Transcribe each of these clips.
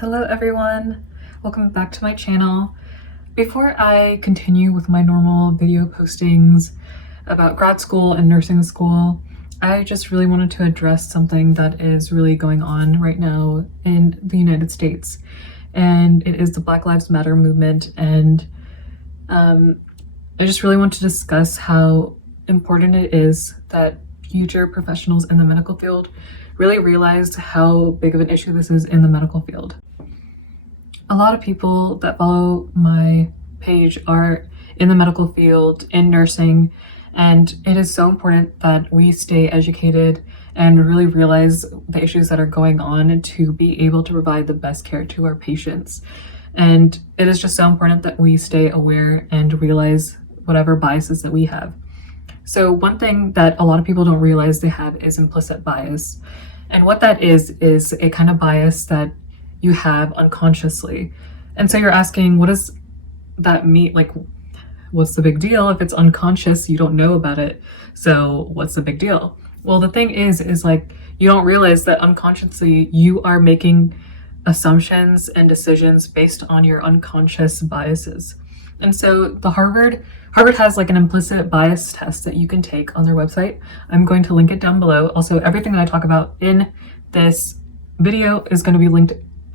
Hello everyone, welcome back to my channel. Before I continue with my normal video postings about grad school and nursing school, I just really wanted to address something that is really going on right now in the United States, and it is the Black Lives Matter movement. And I just really want to discuss how important it is that future professionals in the medical field really realize how big of an issue this is in the medical field. A lot of people that follow my page are in the medical field, in nursing, and it is so important that we stay educated and really realize the issues that are going on to be able to provide the best care to our patients. And it is just so important that we stay aware and realize whatever biases that we have. So one thing that a lot of people don't realize they have is implicit bias. And what that is a kind of bias that you have unconsciously. And so you're asking, what does that mean? Like, what's the big deal? If it's unconscious, you don't know about it. So what's the big deal? Well, the thing is like, you don't realize that unconsciously you are making assumptions and decisions based on your unconscious biases. And so the Harvard has like an implicit bias test that you can take on their website. I'm going to link it down below. Also, everything that I talk about in this video is going to be linked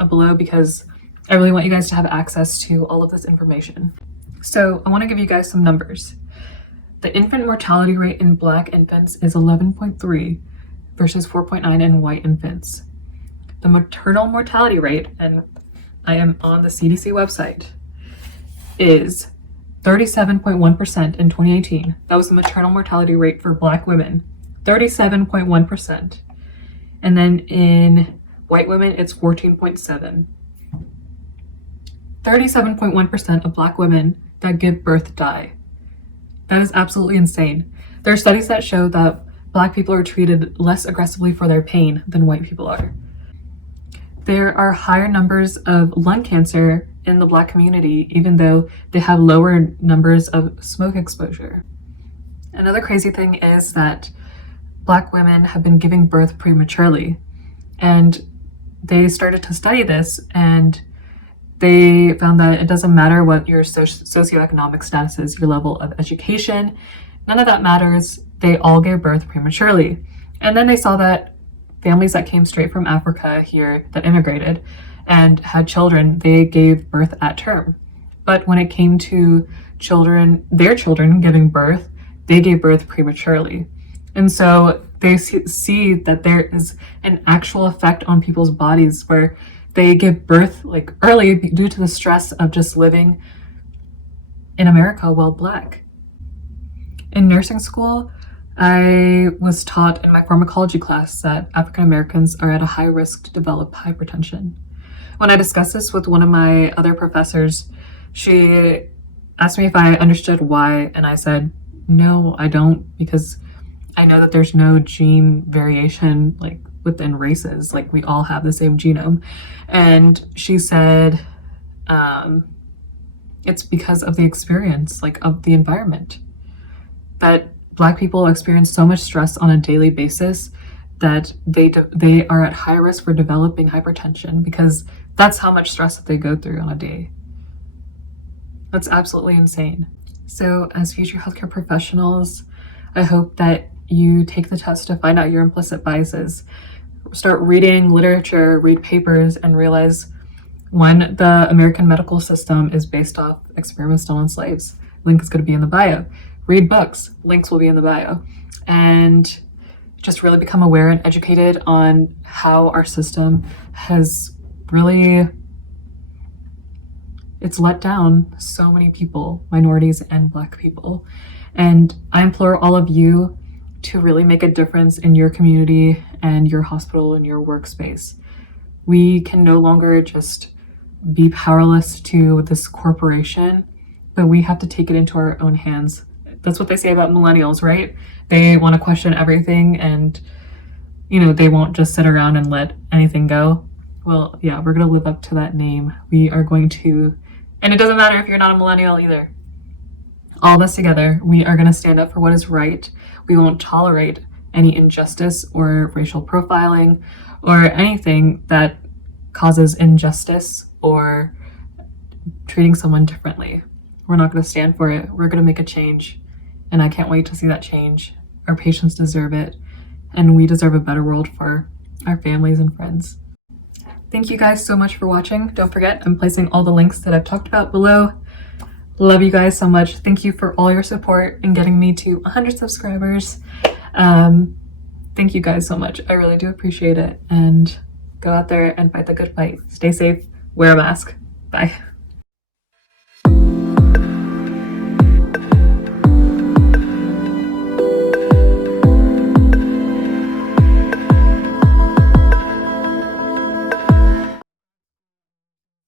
below because I really want you guys to have access to all of this information. So I want to give you guys some numbers. The infant mortality rate in Black infants is 11.3 versus 4.9 in white infants. The maternal mortality rate, and I am on the CDC website, is 37.1% in 2018. That was the maternal mortality rate for Black women, 37.1%. And then in white women, it's 14.7. 37.1% of Black women that give birth die. That is absolutely insane. There are studies that show that Black people are treated less aggressively for their pain than white people are. There are higher numbers of lung cancer in the Black community, even though they have lower numbers of smoke exposure. Another crazy thing is that Black women have been giving birth prematurely, and they started to study this, and they found that it doesn't matter what your socioeconomic status is, your level of education, none of that matters. They all gave birth prematurely. And then they saw that families that came straight from Africa here that immigrated and had children, they gave birth at term. But when it came to their children giving birth, they gave birth prematurely. And so they see that there is an actual effect on people's bodies where they give birth like early due to the stress of just living in America while Black. In nursing school, I was taught in my pharmacology class that African Americans are at a high risk to develop hypertension. When I discussed this with one of my other professors, she asked me if I understood why, and I said, no, I don't, because I know that there's no gene variation like within races, like we all have the same genome. And she said, it's because of the experience, like of the environment, that Black people experience so much stress on a daily basis that they are at high risk for developing hypertension because that's how much stress that they go through on a day. That's absolutely insane. So as future healthcare professionals, I hope that you take the test to find out your implicit biases. Start reading literature, read papers, and realize when the American medical system is based off experiments done on slaves. Link is going to be in the bio. Read books, links will be in the bio. And just really become aware and educated on how our system has really, it's let down so many people, minorities and Black people. And I implore all of you to really make a difference in your community and your hospital and your workspace. We can no longer just be powerless to this corporation, but we have to take it into our own hands. That's what they say about millennials, right? They want to question everything and, they won't just sit around and let anything go. Well, yeah, we're going to live up to that name. We are going to, and it doesn't matter if you're not a millennial either. All of us together, we are going to stand up for what is right. We won't tolerate any injustice or racial profiling or anything that causes injustice or treating someone differently. We're not going to stand for it. We're going to make a change, and I can't wait to see that change. Our patients deserve it, and we deserve a better world for our families and friends. Thank you guys so much for watching. Don't forget, I'm placing all the links that I've talked about below. Love you guys so much. Thank you for all your support in getting me to 100 subscribers. Thank you guys so much. I really do appreciate it. And go out there and fight the good fight. Stay safe. Wear a mask. Bye.